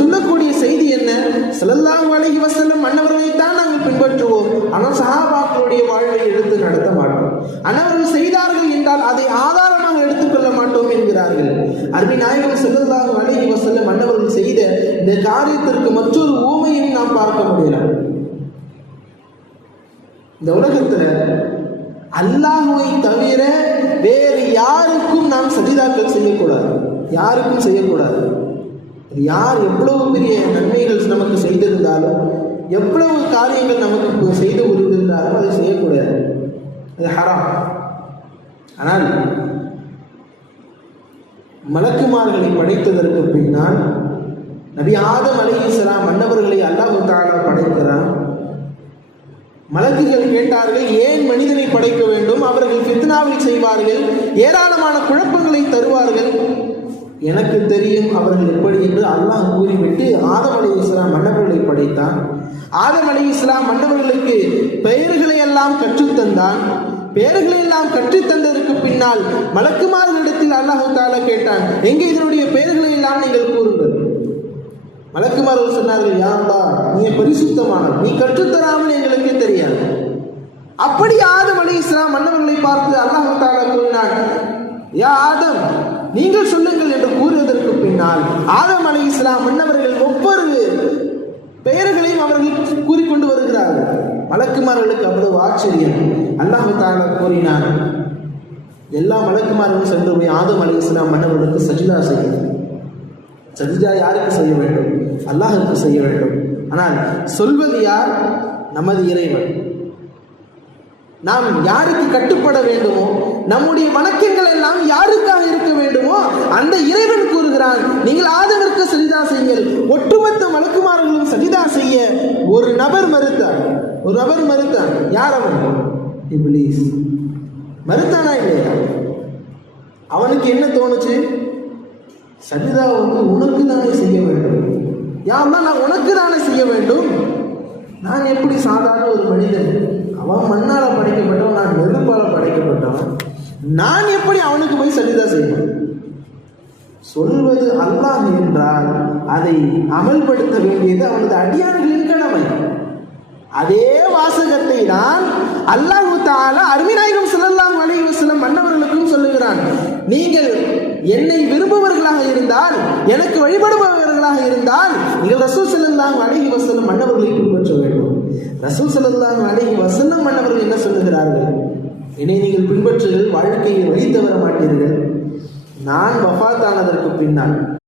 சொல்லக்கூடிய செய்தி என்ன? ஸல்லல்லாஹு அலைஹி வஸல்லம் அன்னவர்களைத்தான் நாங்கள் பின்பற்றுவோம், ஆனால் சஹாபாக்களுடைய வாழ்வை எடுத்து நடத்த மாட்டோம். அன்னவர்கள் செய்தார்கள் என்றால் அதை ஆதாரமாக எடுத்துக்கொள்ள மாட்டோம் என்கிறார்கள். அருமை நாயகம் ஸல்லல்லாஹு அலைஹி வஸல்லம் அன்னவர்கள் செய்த இந்த காரியத்திற்கு மற்றொரு ஊமையும் நாம் பார்க்க முடியல. இந்த உலகத்துல அல்லாஹ்வை தவிர வேறு யாருக்கும் நாம் சஜிதாக்கள் செய்யக்கூடாது, யாருக்கும் செய்யக்கூடாது. யார் எவ்வளவு பெரிய நன்மைகள் நமக்கு செய்திருந்தாலும், எவ்வளவு காரியங்கள் நமக்கு செய்து கொடுத்திருந்தாலும் அதை செய்யக்கூடாது, அது ஹராம். ஆனால் மலக்குமார்களை படைத்ததற்கு பின்னால் நபி ஆதம் அலைஹிஸ்ஸலாம் அன்னவர்களை அல்லாஹ் தஆலா படைக்கிறான். மலக்குகள் கேட்டார்கள், ஏன் மனிதனை படைக்க வேண்டும்? அவர்கள் ஃபித்னாவில் செய்வார்கள், ஏராளமான குழப்பங்களை தருவார்கள். எனக்கு தெரியும் அவர்கள் எப்படி என்று அல்லாஹ் கூறிவிட்டு ஆதம் அலைஹிஸ்ஸலாம் மன்னவர்களை படைத்தான். ஆதம் அலைஹிஸ்ஸலாம் மன்னவர்களுக்கு பெயர்களை எல்லாம் கற்றுத்தந்தான். பெயர்களை எல்லாம் கற்றுத்தந்ததற்கு பின்னால் மலக்குமார்களிடத்தில் அல்லாஹ் தஆலா கேட்டான், எங்கே இதனுடைய பெயர்களை எல்லாம் நீங்கள் கூறுங்கள். மலக்குமார்கள் சொன்னார்கள், யா அல்லாஹ், நீ பரிசுத்தமானவர், நீ கற்றுத்தராமல் எங்களுக்கே தெரியாது. அப்படி ஆதம் அலைஹிஸ்ஸலாம் மன்னவர்களை பார்த்து அல்லாஹ் தஆலா கூறினான், யா ஆதம், நீங்கள் சொல்லுங்கள் என்று கூறுவதற்கு பின்னால் ஆதம் அலைஹிஸ்ஸலாம் மன்னவர்கள் ஒவ்வொரு பெயர்களையும் அவர்கள் கூறிக்கொண்டு வருகிறார்கள். மலக்குமார்களுக்கு அவ்வளவு ஆச்சரியம். அல்லாஹ் தஆலா கூறினான், எல்லா மலக்குமார்களும் சென்று போய் ஆதம் அலைஹிஸ்ஸலாம் மன்னவர்களுக்கு சஜிதா செய்யும். சஜிதா யாருக்கு செய்ய வேண்டும்? அல்லாஹ்வுக்கு செய்ய வேண்டும். ஆனால் சொல்வது யார்? நமது இறைவன். நாம் யாருக்கு கட்டுப்பட வேண்டுமோ, நம்முடைய வணக்கங்கள் எல்லாம் யாருக்காக இருக்க வேண்டுமோ அந்த இறைவன் கூறுகிறான், நீங்கள் ஆதமிற்கு சஜிதா செய்யுங்கள். ஒட்டுமொத்த மலக்குமார்களும் சஜிதா செய்ய ஒரு நபர் மறுத்தான். யார் அவன்? இப்லீஸ். மறுத்தானா இல்லையா? அவனுக்கு என்ன தோணுச்சு? சஜிதா உனக்கு தானே செய்ய வேண்டும். யாருன்னா நான் உனக்கு தானே செய்ய வேண்டும். நான் எப்படி சாதாரண ஒரு மனிதன், அவன் மண்ணால படைக்கப்பட்டவன், நான் நெருப்பால படைக்கப்பட்டவன், நான் எப்படி அவனுக்கு போய் சஜிதா செய்வேன்? சொல்வது அல்லாஹ் என்றால் அதை அமல்படுத்த வேண்டியது அவனது அடியார்களின் கடமை. அதே வாசகத்தை தான் அல்லாஹ் தஆலா அருமை நாயகம் ஸல்லல்லாஹு அலைஹி வஸல்லம் மன்னவர்களுக்கும் சொல்லுகிறான். நீங்கள் என்னை விரும்புபவர்களாக இருந்தால், எனக்கு வழிபடுபவர்களாக இருந்தால், நீங்கள் ரசூல் ஸல்லல்லாஹு அலைஹி வஸல்லம் மன்னவர்களை பின்பற்ற வேண்டும். ரசூல் ஸல்லல்லாஹு அலைஹி வஸல்லம் மன்னவர்கள் என்ன சொல்லுகிறார்கள்? என்னை நீங்கள் பின்பற்றுங்கள், வாழ்க்கையை வழி தவற மாட்டீர்கள். நான் வஃபாத் ஆனதற்கு பின்னால்